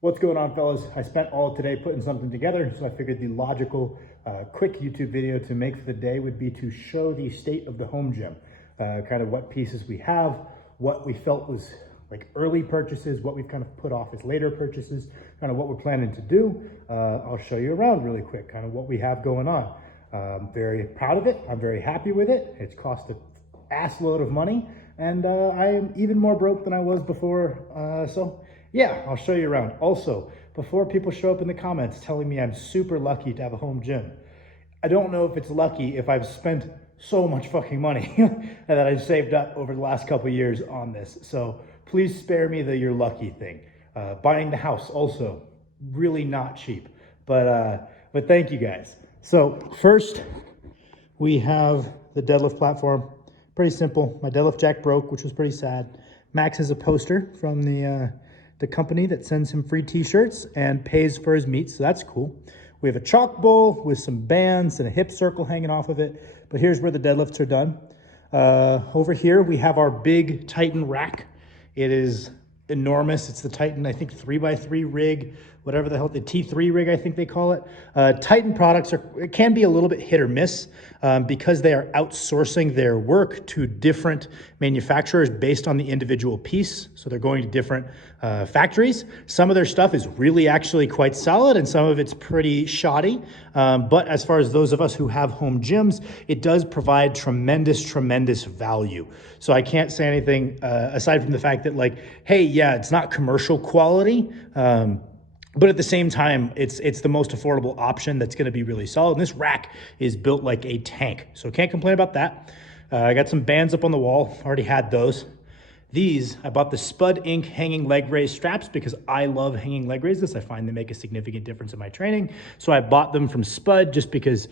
What's going on, fellas? I spent all of today putting something together, so I figured the logical, quick YouTube video to make for the day would be to show the state of the home gym, kind of what pieces we have, what we felt was like early purchases, what we've kind of put off as later purchases, kind of what we're planning to do. I'll show you around really quick, kind of what we have going on. I'm very proud of it. I'm very happy with it. It's cost an ass load of money, and I am even more broke than I was before, so yeah, I'll show you around. Also, before people show up in the comments telling me I'm super lucky to have a home gym, I don't know if it's lucky if I've spent so much fucking money that I've saved up over the last couple of years on this. So please spare me the you're lucky thing. Buying the house also really not cheap, but thank you guys. So first we have the deadlift platform. Pretty simple. My deadlift jack broke, which was pretty sad. Max has a poster from the company that sends him free t-shirts and pays for his meat, so that's cool. We have a chalk bowl with some bands and a hip circle hanging off of it, but here's where the deadlifts are done. Over here we have our big Titan rack. It is enormous. It's the Titan, I think 3x3 rig, whatever the hell, the T3 rig, I think they call it. Titan products it can be a little bit hit or miss because they are outsourcing their work to different manufacturers based on the individual piece. So they're going to different factories. Some of their stuff is really actually quite solid and some of it's pretty shoddy. But as far as those of us who have home gyms, it does provide tremendous value. So I can't say anything aside from the fact that like, hey, yeah, it's not commercial quality, but at the same time, it's the most affordable option that's gonna be really solid. And this rack is built like a tank, so can't complain about that. I got some bands up on the wall, already had those. These, I bought the Spud Inc. hanging leg raise straps because I love hanging leg raises. I find they make a significant difference in my training. So I bought them from Spud just because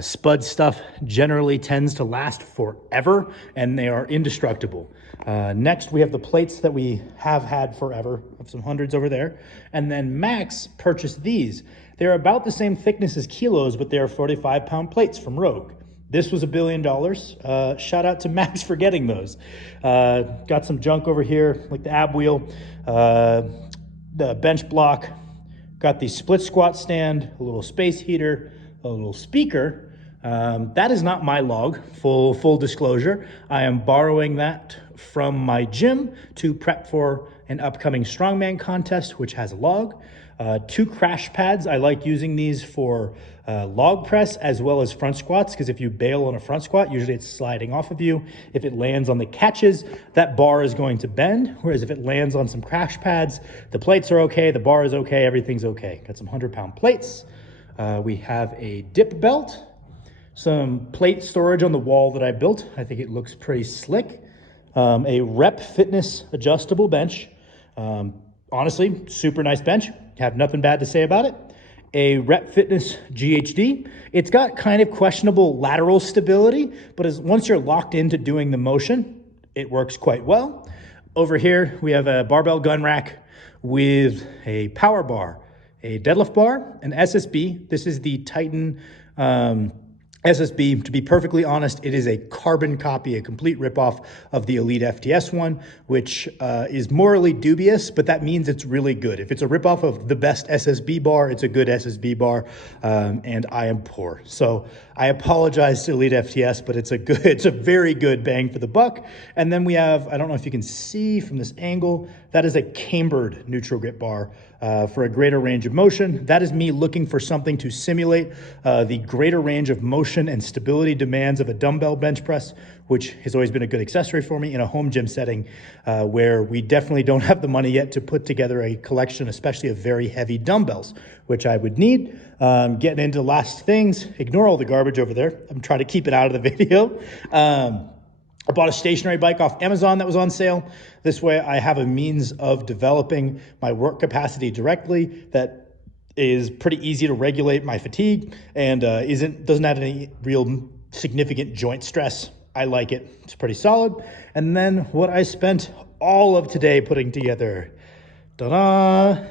Spud stuff generally tends to last forever and they are indestructible. Next, we have the plates that we have had forever. I have some hundreds over there. And then Max purchased these. They're about the same thickness as kilos, but they are 45-pound plates from Rogue. This was $1 billion. Shout out to Max for getting those. Got some junk over here, like the ab wheel, the bench block, got the split squat stand, a little space heater, a little speaker. That is not my log, full disclosure. I am borrowing that from my gym to prep for an upcoming strongman contest, which has a log. 2 crash pads. I like using these for log press as well as front squats, because if you bail on a front squat, usually it's sliding off of you. If it lands on the catches, that bar is going to bend, whereas if it lands on some crash pads, the plates are okay, the bar is okay, everything's okay. Got some 100-pound plates. We have a dip belt, some plate storage on the wall that I built. I think it looks pretty slick. A Rep Fitness adjustable bench. Honestly, super nice bench. Have nothing bad to say about it. A Rep Fitness GHD. It's got kind of questionable lateral stability, but once you're locked into doing the motion, it works quite well. Over here, we have a barbell gun rack with a power bar, a deadlift bar, an SSB. This is the Titan SSB. To be perfectly honest, it is a carbon copy, a complete ripoff of the Elite FTS one, which is morally dubious, but that means it's really good. If it's a ripoff of the best SSB bar, it's a good SSB bar, and I am poor. So I apologize to Elite FTS, but it's a very good bang for the buck. And then we have, I don't know if you can see from this angle, that is a cambered neutral grip bar for a greater range of motion. That is me looking for something to simulate the greater range of motion and stability demands of a dumbbell bench press, which has always been a good accessory for me in a home gym setting where we definitely don't have the money yet to put together a collection, especially of very heavy dumbbells, which I would need. Getting into last things, ignore all the garbage over there. I'm trying to keep it out of the video. I bought a stationary bike off Amazon that was on sale. This way I have a means of developing my work capacity directly that is pretty easy to regulate my fatigue and doesn't have any real significant joint stress. I like it. It's pretty solid. And then what I spent all of today putting together. Ta-da!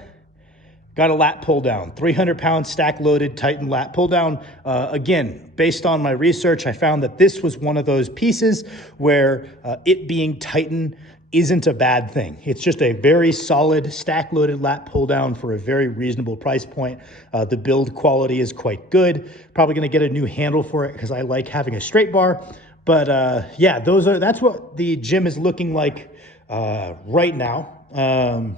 Got a lat pull down, 300-pound stack loaded Titan lat pull down. Again, based on my research, I found that this was one of those pieces where it being Titan isn't a bad thing. It's just a very solid stack loaded lat pull down for a very reasonable price point. The build quality is quite good. Probably gonna get a new handle for it because I like having a straight bar. But yeah, that's what the gym is looking like right now.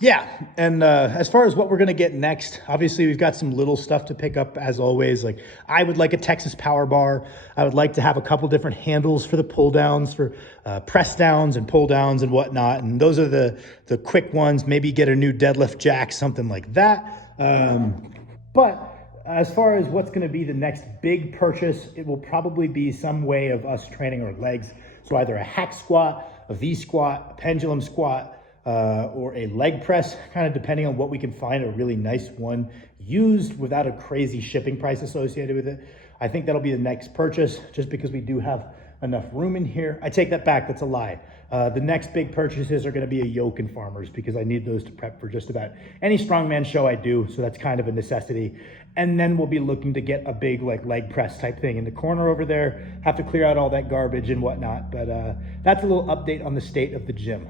Yeah, and as far as what we're gonna get next, obviously we've got some little stuff to pick up as always. Like I would like a Texas power bar. I would like to have a couple different handles for the pull downs, for press downs and pull downs and whatnot. And those are the quick ones. Maybe get a new deadlift jack, something like that. But as far as what's gonna be the next big purchase, it will probably be some way of us training our legs. So either a hack squat, a V squat, a pendulum squat, or a leg press, kind of depending on what we can find a really nice one used without a crazy shipping price associated with it. I think that'll be the next purchase just because we do have enough room in here. I take that back, that's a lie. The next big purchases are gonna be a yoke and farmers because I need those to prep for just about any strongman show I do, so that's kind of a necessity. And then we'll be looking to get a big like leg press type thing in the corner over there, have to clear out all that garbage and whatnot, but that's a little update on the state of the gym.